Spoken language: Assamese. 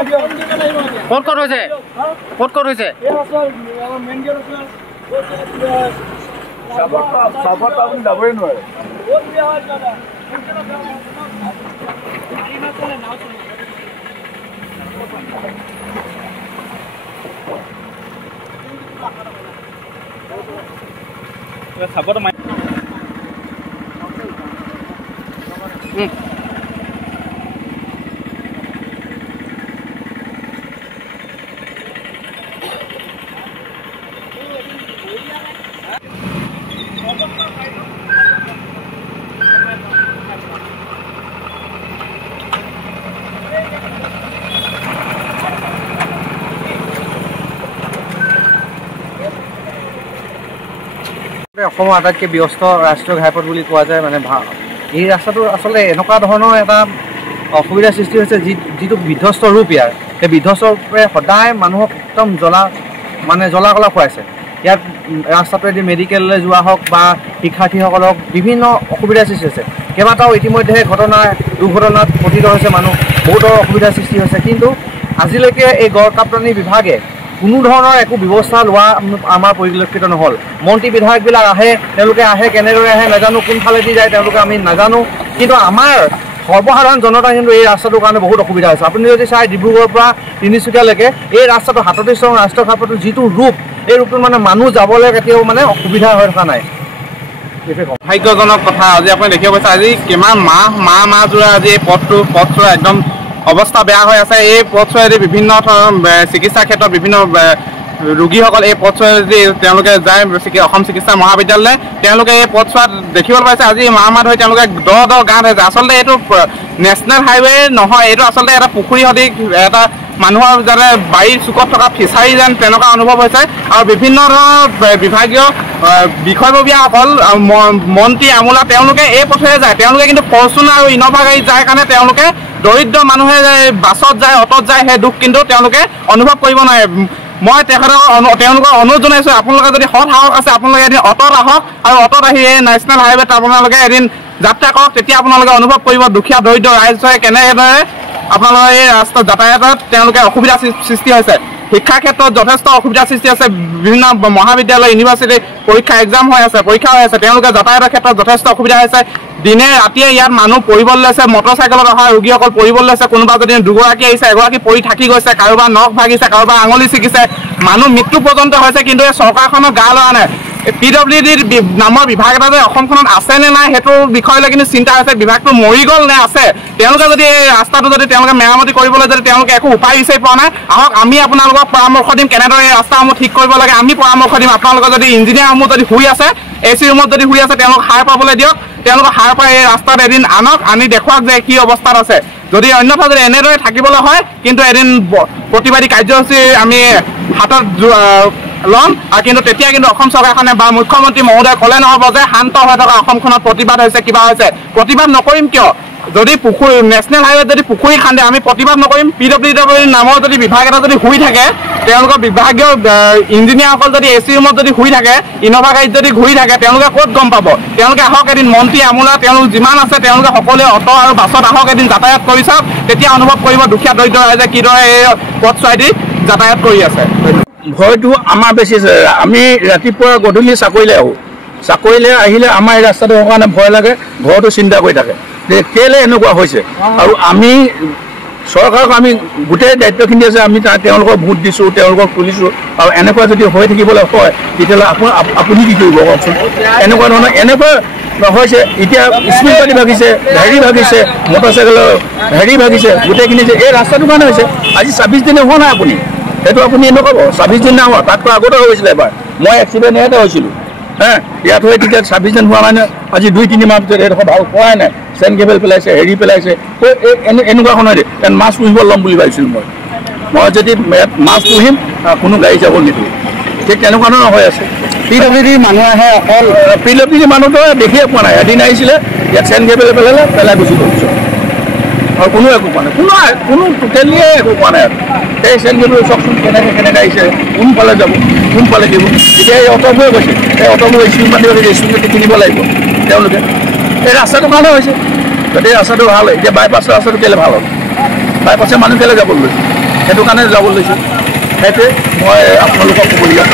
ক'ত ক'ত হৈছে ক'ত ক'ত হৈছে যাবই নোৱাৰে চাপৰটো মাৰি অসমৰ আটাইতকৈ ব্যস্ত ৰাষ্ট্ৰীয় ঘাইপথ বুলি কোৱা যায় মানে এই ৰাস্তাটো আচলতে এনেকুৱা ধৰণৰ এটা অসুবিধাৰ সৃষ্টি হৈছে যিটো বিধ্বস্ত ৰূপ ইয়াৰ সেই বিধ্বস্ত ৰূপে সদায় মানুহক একদম জ্বলা কলা খুৱাইছে ইয়াত ৰাস্তাটোৱেদি মেডিকেললৈ যোৱা হওক বা শিক্ষাৰ্থীসকলক বিভিন্ন অসুবিধাৰ সৃষ্টি হৈছে কেইবাটাও ইতিমধ্যে দুৰ্ঘটনাত পতিত হৈছে মানুহ বহুতৰ অসুবিধাৰ সৃষ্টি হৈছে কিন্তু আজিলৈকে এই গড়কাপ্তানি বিভাগে কোনো ধৰণৰ একো ব্যৱস্থা লোৱা আমাৰ পৰিলক্ষিত নহ'ল মন্ত্ৰী বিধায়কবিলাক তেওঁলোকে আহে কেনেদৰে আহে নাজানো কোনফালেদি যায় তেওঁলোকে আমি নাজানো কিন্তু আমাৰ সৰ্বসাধাৰণ জনতা কিন্তু এই ৰাস্তাটোৰ কাৰণে বহুত অসুবিধা হৈছে আপুনি যদি চাই ডিব্ৰুগড়ৰ পৰা তিনিচুকীয়ালৈকে এই ৰাস্তাটো ৩৭নং ৰাষ্ট্ৰীয় ঘাইপথৰ যিটো ৰূপ এই ৰূপটোত মানে মানুহ যাবলৈ কেতিয়াও মানে অসুবিধা হৈ থকা নাই ভাগ্যজনক কথা আজি আপুনি দেখিব পাইছে আজি কিমান মাহ জোৰা আজি এই পথছোৱা একদম অৱস্থা বেয়া হৈ আছে এই পথছোৱাইদি বিভিন্ন ধৰণৰ চিকিৎসাৰ ক্ষেত্ৰত বিভিন্ন ৰোগীসকল এই পথছোৱাইদি তেওঁলোকে যায় অসম চিকিৎসা মহাবিদ্যালয়লৈ তেওঁলোকে এই পথছোৱাত দেখিবলৈ পাইছে আজি মাহ ধৰি তেওঁলোকে দ গাঁত হৈছে আচলতে এইটো নেশ্যনেল হাইৱে নহয় এইটো আচলতে এটা পুখুৰী সদৃশ এটা মানুহৰ যাতে বাৰীৰ চুকত থকা ফিচাৰী যেন তেনেকুৱা অনুভৱ হৈছে আৰু বিভিন্ন ধৰণৰ বিভাগীয় বিষয়ববীয়াসকল মন্ত্ৰী আমোলা তেওঁলোকে এই পথেৰে যায় তেওঁলোকে কিন্তু ফৰ্চুনাৰ আৰু ইন'ভা গাড়ীত যায় কাৰণে তেওঁলোকে দৰিদ্ৰ মানুহে বাছত যায় অটত যায় সেই দুখ কিন্তু তেওঁলোকে অনুভৱ কৰিব নোৱাৰে মই তেওঁলোকক অনুৰোধ জনাইছোঁ আপোনালোকে যদি সৎ সাহস আছে আপোনালোকে এদিন অটত আহক আৰু অটত আহি এই নেশ্যনেল হাইৱেত আপোনালোকে এদিন যাত্ৰা কৰক তেতিয়া আপোনালোকে অনুভৱ কৰিব দুখীয়া দৰিদ্ৰ ৰাইজে কেনেদৰে আপোনালোকৰ এই ৰাস্তাত যাতায়াতত তেওঁলোকে অসুবিধাৰ সৃষ্টি হৈছে শিক্ষাৰ ক্ষেত্ৰত যথেষ্ট অসুবিধাৰ সৃষ্টি হৈছে বিভিন্ন মহাবিদ্যালয় ইউনিভাৰ্চিটি পৰীক্ষা হৈ আছে তেওঁলোকে যাতায়াতৰ ক্ষেত্ৰত যথেষ্ট অসুবিধা হৈছে দিনে ৰাতিয়ে ইয়াত মানুহ পৰিবলৈ লৈছে মটৰচাইকেলত অহা ৰোগীসকল পৰিবলৈ লৈছে কোনোবা যদি দুগৰাকী আহিছে এগৰাকী পৰি থাকি গৈছে কাৰোবাৰ নখ ভাগিছে কাৰোবাৰ আঙুলি ছিগিছে মানুহ মৃত্যু পৰ্যন্ত হৈছে কিন্তু এই চৰকাৰখনৰ গা লোৱা নাই PWD নামৰ বিভাগ এটা যে অসমখনত আছে নে নাই সেইটোৰ বিষয়লৈ কিন্তু চিন্তা হৈছে বিভাগটো মৰি গ'ল নে আছে তেওঁলোকে যদি এই ৰাস্তাটো যদি তেওঁলোকে মেৰামতি কৰিবলৈ যদি তেওঁলোকে একো উপায় বিচাৰি পোৱা নাই আহক আমি আপোনালোকক পৰামৰ্শ দিম কেনেদৰে এই ৰাস্তাসমূহ ঠিক কৰিব লাগে আমি পৰামৰ্শ দিম আপোনালোকৰ যদি ইঞ্জিনিয়াৰসমূহ যদি শুই আছে AC ৰুমত যদি শুই আছে তেওঁলোকক সাৰ পাবলৈ দিয়ক তেওঁলোকক সাৰ পাই এই ৰাস্তাত এদিন আনক আনি দেখুৱাওক যে কি অৱস্থাত আছে যদি অন্যথা যদি এনেদৰে থাকিবলৈ হয় কিন্তু এদিন প্ৰতিবাদী কাৰ্যসূচী আমি হাতত ল'ম আৰু কিন্তু তেতিয়া কিন্তু অসম চৰকাৰখনে বা মুখ্যমন্ত্ৰী মহোদয় ক'লে নহ'ব যে শান্ত হৈ থকা অসমখনত প্ৰতিবাদ হৈছে কিবা হৈছে প্ৰতিবাদ নকৰিম কিয় যদি পুখুৰী নেশ্যনেল হাইৱেত যদি পুখুৰী খান্দে আমি প্ৰতিবাদ নকৰিম PWD নামৰ যদি বিভাগ এটা যদি শুই থাকে তেওঁলোকৰ বিভাগীয় ইঞ্জিনিয়াৰসকল যদি AC ৰুমত যদি শুই থাকে ইন'ভা গাড়ীত যদি ঘূৰি থাকে তেওঁলোকে ক'ত গম পাব তেওঁলোকে আহক এদিন মন্ত্ৰী আমোলা তেওঁলোক যিমান আছে তেওঁলোকে সকলোৱে অটো আৰু বাছত আহক এদিন যাতায়াত কৰি চাওক তেতিয়া অনুভৱ কৰিব দুখীয়া দৰিদ্ৰ ৰাইজে কিদৰে এই পথছোৱাইদি যাতায়াত কৰি আছে ভয়টো আমাৰ বেছি আছে আমি ৰাতিপুৱা গধূলি চাকৰিলৈ আহোঁ চাকৰিলৈ আহিলে আমাৰ এই ৰাস্তাটোৰ কাৰণে ভয় লাগে ঘৰটো চিন্তা কৰি থাকে যে কেলৈ এনেকুৱা হৈছে আৰু আমি চৰকাৰক আমি গোটেই দায়িত্বখিনি আছে আমি তেওঁলোকক ভোট দিছোঁ তেওঁলোকক তুলিছোঁ আৰু এনেকুৱা যদি হৈ থাকিবলৈ হয় তেতিয়াহ'লে আপুনি কি কৰিব কওকচোন এনেকুৱা ধৰণৰ এনেকুৱা হৈছে এতিয়া স্পিড গাড়ী ভাগিছে গাড়ী ভাগিছে মটৰচাইকেলৰ হেৰি ভাগিছে গোটেইখিনি যে এই ৰাস্তাটোৰ কাৰণে হৈছে আজি ২৬ দিনে হোৱা নাই আপুনি সেইটো আপুনি নক'ব ২৬ দিন হোৱা তাতকৈ আগতে হৈছিলে এবাৰ মই এক্সিডেণ্ট ইয়াতে হৈছিলোঁ ইয়াত হৈ তেতিয়া ২৬ দিন হোৱা নাই আজি ২-৩ মাহ পিছত এইডোখৰ ভাল পোৱাই নাই চেন কেবল পেলাইছে হেৰি পেলাইছে এনেকুৱাখন হয় কাৰণ মাছ পুহিব ল'ম বুলি ভাবিছিলোঁ মই যদি মাছ পুহিম কোনো গাড়ী যাব নিদিওঁ ঠিক তেনেকুৱা ধৰণৰ হৈ আছে PWD মানুহ আহে অকল PWD মানুহটো দেখিয়ে পোৱা নাই এদিন আহিছিলে ইয়াত চেন কেবল পেলাই গুচি গ'ল আৰু কোনো একো পোৱা নাই কোনো টোটেলিয়ে একো পোৱা নাই এই চেন কেবল চাওকচোন কেনেকৈ আহিছে কোনফালে যাব কোনফালে দিব এতিয়া এই অটোবোৰে গৈছে এই অটোবোৰ স্কুল কিনিব লাগিব তেওঁলোকে এই ৰাস্তাটো কাৰণে হৈছে যদি ৰাস্তাটো ভাল হয় এতিয়া বাইপাছৰ ৰাস্তাটো কেলৈ ভাল হ'ল বাইপাছে মানুহ কেলৈ যাব লৈছে সেইটো কাৰণে যাব লৈছোঁ। সেইটোৱে মই আপোনালোকক ক'বলগীয়া